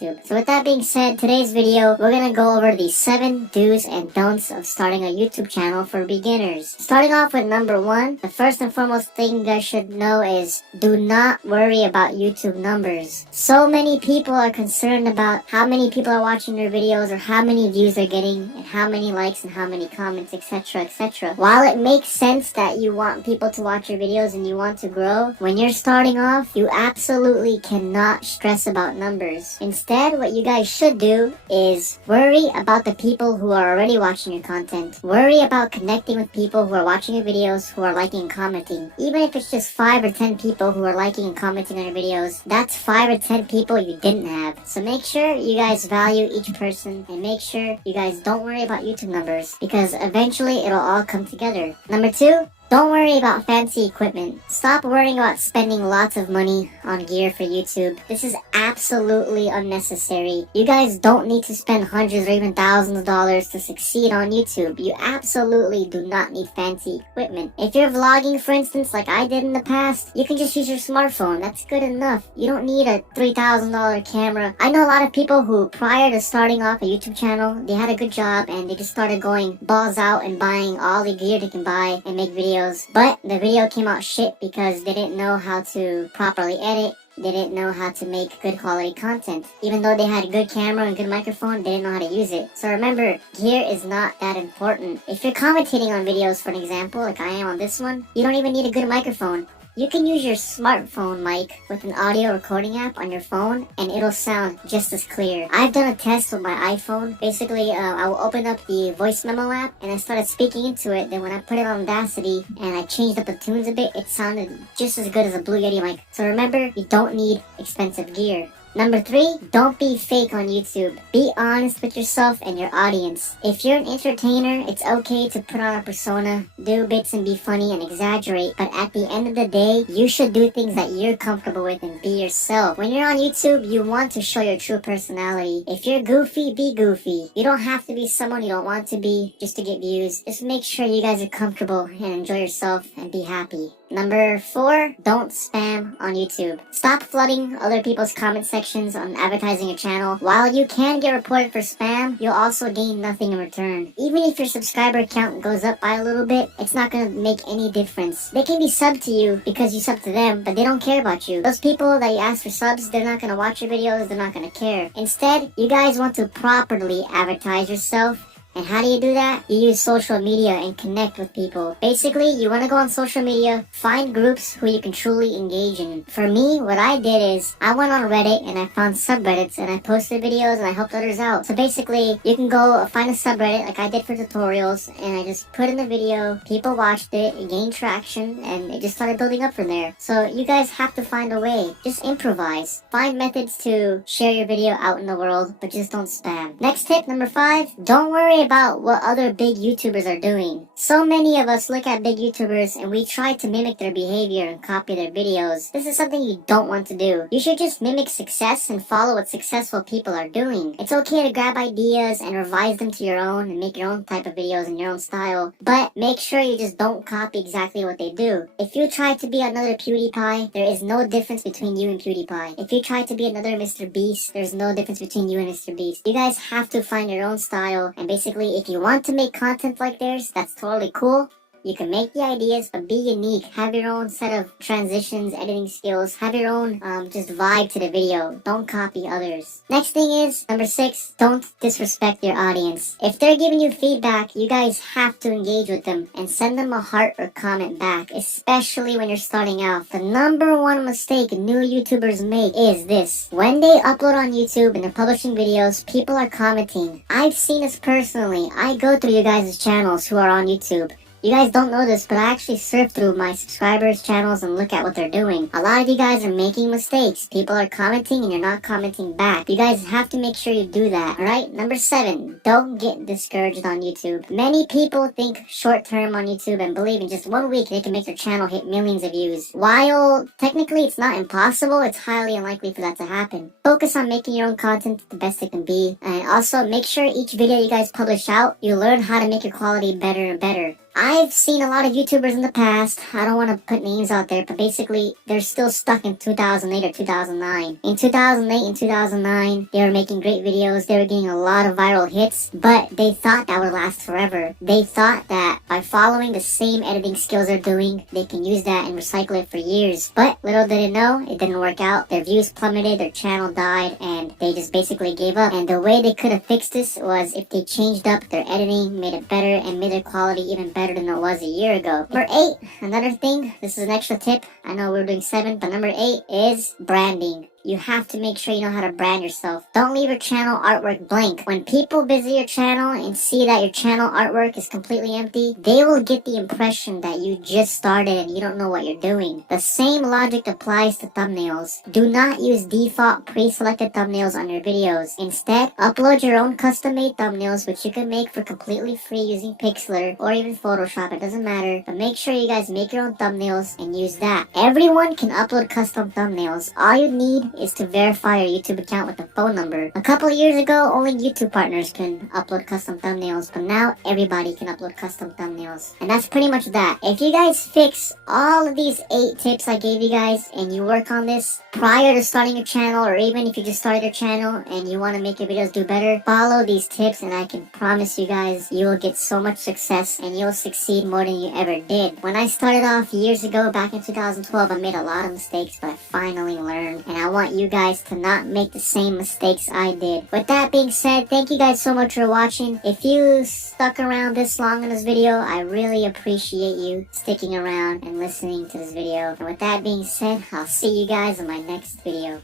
YouTube. So with that being said, today's video, we're gonna go over the 7 do's and don'ts of starting a YouTube channel for beginners. Starting off with number 1, the first and foremost thing you guys should know is do not worry about YouTube numbers. So many people are concerned about how many people are watching their videos or how many views they're getting and how many likes and how many comments, etc, etc. While it makes sense that you want people to watch your videos and you want to grow, when you're starting off, you absolutely cannot stress about numbers. Instead, what you guys should do is worry about the people who are already watching your content. Worry about connecting with people who are watching your videos, who are liking and commenting. Even if it's just 5 or 10 people who are liking and commenting on your videos, that's 5 or 10 people you didn't have. So make sure you guys value each person and make sure you guys don't worry about YouTube numbers, because eventually it'll all come together. Number 2, don't worry about fancy equipment. Stop worrying about spending lots of money on gear for YouTube. This is absolutely unnecessary. You guys don't need to spend hundreds or even thousands of dollars to succeed on YouTube. You absolutely do not need fancy equipment. If you're vlogging, for instance, like I did in the past, you can just use your smartphone. That's good enough. You don't need a $3,000 camera. I know a lot of people who, prior to starting off a YouTube channel, they had a good job and they just started going balls out and buying all the gear they can buy and make videos. But the video came out shit because they didn't know how to properly edit. They didn't know how to make good quality content. Even though they had a good camera and good microphone, they didn't know how to use it. So remember, gear is not that important. If you're commentating on videos, for an example, like I am on this one, you don't even need a good microphone. You can use your smartphone mic with an audio recording app on your phone and it'll sound just as clear. I've done a test with my iPhone. Basically, I will open up the voice memo app and I started speaking into it. Then when I put it on Audacity and I changed up the tunes a bit, it sounded just as good as a Blue Yeti mic. So remember, you don't need expensive gear. Number 3, don't be fake on YouTube. Be honest with yourself and your audience. If you're an entertainer, it's okay to put on a persona, do bits and be funny and exaggerate, but at the end of the day, you should do things that you're comfortable with and be yourself. When you're on YouTube, you want to show your true personality. If you're goofy, be goofy. You don't have to be someone you don't want to be just to get views. Just make sure you guys are comfortable and enjoy yourself and be happy. Number 4, don't spam on YouTube. Stop flooding other people's comment sections on advertising your channel. While you can get reported for spam, you'll also gain nothing in return. Even if your subscriber count goes up by a little bit, it's not gonna make any difference. They can be subbed to you because you sub to them, but they don't care about you. Those people that you ask for subs, they're not gonna watch your videos, they're not gonna care. Instead, you guys want to properly advertise yourself. And how do you do that? You use social media and connect with people. Basically, you want to go on social media, find groups who you can truly engage in. For me, what I did is, I went on Reddit and I found subreddits and I posted videos and I helped others out. So basically, you can go find a subreddit like I did for tutorials and I just put in the video, people watched it, it gained traction, and it just started building up from there. So you guys have to find a way. Just improvise. Find methods to share your video out in the world, but just don't spam. Next tip, number 5, don't worry about what other big YouTubers are doing. So many of us look at big YouTubers and we try to mimic their behavior and copy their videos. This is something you don't want to do. You should just mimic success and follow what successful people are doing. It's okay to grab ideas and revise them to your own and make your own type of videos in your own style, but make sure you just don't copy exactly what they do. If you try to be another PewDiePie, there is no difference between you and PewDiePie. If you try to be another Mr. Beast, there's no difference between you and Mr. Beast. You guys have to find your own style, and basically if you want to make content like theirs, that's totally cool. You can make the ideas, but be unique. Have your own set of transitions, editing skills. Have your own just vibe to the video. Don't copy others. Next thing is, number 6, don't disrespect your audience. If they're giving you feedback, you guys have to engage with them and send them a heart or comment back, especially when you're starting out. The number 1 mistake new YouTubers make is this. When they upload on YouTube and they're publishing videos, people are commenting. I've seen this personally. I go through you guys' channels who are on YouTube. You guys don't know this, but I actually surf through my subscribers' channels and look at what they're doing. A lot of you guys are making mistakes. People are commenting and you're not commenting back. You guys have to make sure you do that, alright? Number 7, don't get discouraged on YouTube. Many people think short term on YouTube and believe in just 1 week they can make their channel hit millions of views. While technically it's not impossible, it's highly unlikely for that to happen. Focus on making your own content the best it can be. And also make sure each video you guys publish out, you learn how to make your quality better and better. I've seen a lot of YouTubers in the past, I don't want to put names out there, but basically they're still stuck in 2008 or 2009. In 2008 and 2009, they were making great videos, they were getting a lot of viral hits, but they thought that would last forever. They thought that by following the same editing skills they're doing, they can use that and recycle it for years. But little did it know, it didn't work out. Their views plummeted, their channel died, and they just basically gave up. And the way they could have fixed this was if they changed up their editing, made it better, and made their quality even better than it was a year ago. Number 8, another thing, this is an extra tip. I know we're doing 7, but number 8 is branding. You have to make sure you know how to brand yourself. Don't leave your channel artwork blank. When people visit your channel and see that your channel artwork is completely empty, they will get the impression that you just started and you don't know what you're doing. The same logic applies to thumbnails. Do not use default pre-selected thumbnails on your videos. Instead, upload your own custom-made thumbnails, which you can make for completely free using Pixlr or even Photoshop. It doesn't matter. But make sure you guys make your own thumbnails and use that. Everyone can upload custom thumbnails. All you need is to verify your YouTube account with a phone number. A couple of years ago, only YouTube partners can upload custom thumbnails, but now everybody can upload custom thumbnails. And that's pretty much that. If you guys fix all of these 8 tips I gave you guys and you work on this prior to starting your channel, or even if you just started your channel and you want to make your videos do better, follow these tips and I can promise you guys you will get so much success and you'll succeed more than you ever did. When I started off years ago back in 2012, I made a lot of mistakes, but I finally learned, and I want you guys to not make the same mistakes I did. With that being said, thank you guys so much for watching. If you stuck around this long in this video, I really appreciate you sticking around and listening to this video. And with that being said, I'll see you guys in my next video.